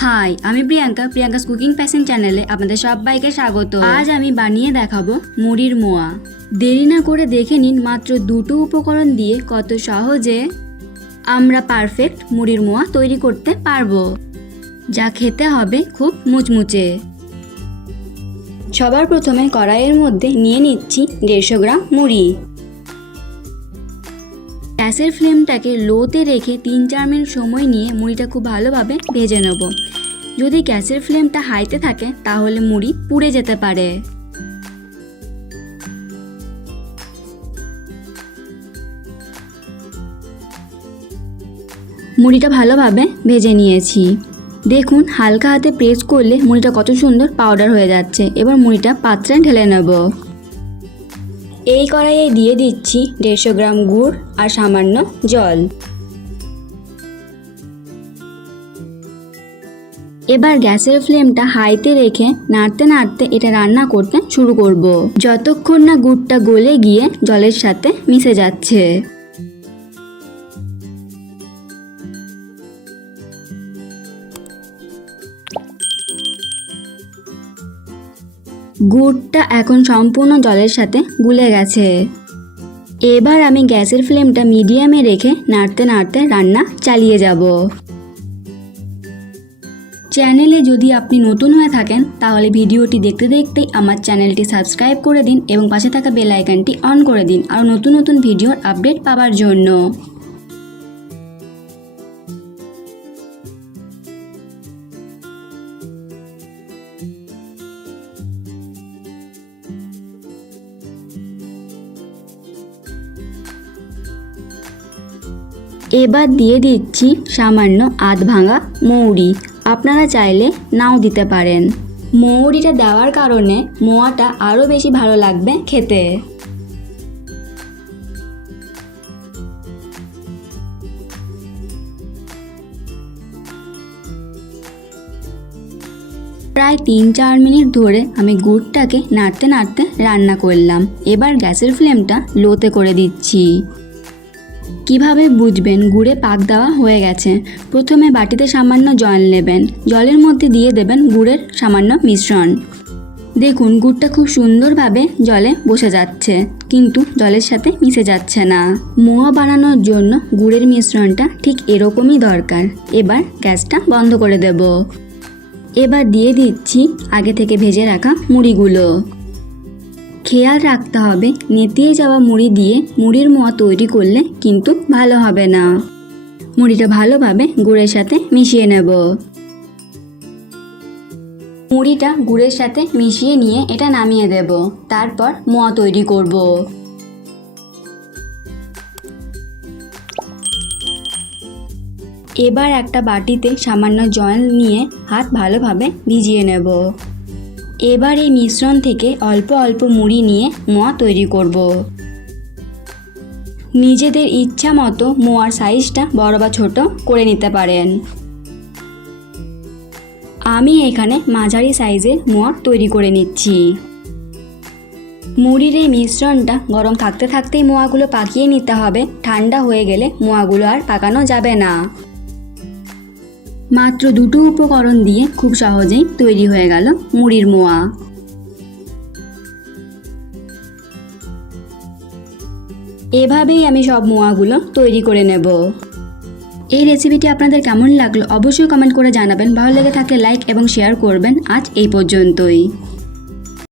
High আমি Priyanka, Priyanka's cooking passion চ্যানেলে আপনাদের সবাইকে স্বাগত। আজ আমি বানিয়ে দেখাবো মুড়ির মোয়া। দেরি না করে দেখে নিন মাত্র দুটো উপকরণ দিয়ে কত সহজে আমরা পারফেক্ট মুড়ির মোয়া তৈরি করতে পারব। যা খেতে হবে খুব মুচমুচে। সবার প্রথমে কড়াইয়ের মধ্যে নিয়ে নিচ্ছি দেড়শো গ্রাম মুড়ি। গ্যাসের ফ্লেমটাকে লোতে রেখে তিন চার মিনিট সময় নিয়ে মুড়িটা খুব ভালোভাবে ভেজে নেব। যদি গ্যাসের ফ্লেমটা হাইতে থাকে, তাহলে মুড়ি পুড়ে যেতে পারে। মুড়িটা ভালোভাবে ভেজে নিয়েছি। দেখুন, হালকা হাতে প্রেস করলে মুড়িটা কত সুন্দর পাউডার হয়ে যাচ্ছে। এবার মুড়িটা পাত্রে ঢেলে নেব। এই কড়াইয়ে দিয়ে দিচ্ছি দেড়শো গ্রাম গুড় আর সামান্য জল। এবার গ্যাসের ফ্লেমটা হাইতে রেখে নাড়তে নাড়তে এটা রান্না করতে শুরু করব। যতক্ষণ না গুড়টা গলে গিয়ে জলের সাথে মিশে যাচ্ছে। গুড়টা এখন সম্পূর্ণ জলের সাথে গুলে গেছে। এবার আমি গ্যাসের ফ্লেমটা মিডিয়ামে রেখে নাড়তে নাড়তে রান্না চালিয়ে যাব। চ্যানেলে যদি আপনি নতুন হয়ে থাকেন, তাহলে ভিডিওটি দেখতে দেখতেই আমার চ্যানেলটি সাবস্ক্রাইব করে দিন এবং পাশে থাকা বেল আইকনটি অন করে দিন আর নতুন নতুন ভিডিওর আপডেট পাওয়ার জন্য। এবার দিয়ে দিচ্ছি সামান্য আধ ভাঙা মৌরি। আপনারা চাইলে নাও দিতে পারেন। মৌরিটা দেওয়ার কারণে মোয়াটা আরও বেশি ভালো লাগবে খেতে। প্রায় তিন চার মিনিট ধরে আমি গুড়টাকে নাড়তে নাড়তে রান্না করলাম। এবার গ্যাসের ফ্লেমটা লোতে করে দিচ্ছি। কীভাবে বুঝবেন গুড়ে পাক দেওয়া হয়ে গেছে? প্রথমে বাটিতে সামান্য জল নেবেন। জলের মধ্যে দিয়ে দেবেন গুড়ের সামান্য মিশ্রণ। দেখুন, গুড়টা খুব সুন্দরভাবে জলে বসে যাচ্ছে, কিন্তু জলের সাথে মিশে যাচ্ছে না। মোয়া বানানোর জন্য গুড়ের মিশ্রণটা ঠিক এরকমই দরকার। এবার গ্যাসটা বন্ধ করে দেব। এবার দিয়ে দিচ্ছি আগে থেকে ভেজে রাখা মুড়িগুলো। খেয়াল রাখতে হবে, নেতিয়ে যাওয়া মুড়ি দিয়ে মুড়ির মোয়া তৈরি করলে কিন্তু ভালো হবে না। মুড়িটা ভালোভাবে গুড়ের সাথে মিশিয়ে নেব। মুড়িটা গুড়ের সাথে মিশিয়ে নিয়ে এটা নামিয়ে দেব, তারপর মোয়া তৈরি করব। এবার একটা বাটিতে সামান্য জল নিয়ে হাত ভালোভাবে ভিজিয়ে নেব। এবার এই মিশ্রণ থেকে অল্প অল্প মুড়ি নিয়ে মোয়া তৈরি করব। নিজেদের ইচ্ছা মতো মোয়ার সাইজটা বড় বা ছোট করে নিতে পারেন। আমি এখানে মাঝারি সাইজের মোয়া তৈরি করে নিচ্ছি। মুড়ির এই মিশ্রণটা গরম থাকতে থাকতেই মোয়াগুলো পাকিয়ে নিতে হবে। ঠান্ডা হয়ে গেলে মোয়াগুলো আর পাকানো যাবে না। মাত্র দুটো উপকরণ দিয়ে খুব সহজেই তৈরি হয়ে গেল মুড়ির মোয়া। এভাবেই আমি সব মোয়াগুলো তৈরি করে নেব। এই রেসিপিটি আপনাদের কেমন লাগল অবশ্যই কমেন্ট করে জানাবেন। ভালো লেগে থাকলে লাইক এবং শেয়ার করবেন আজ এই পর্যন্তই।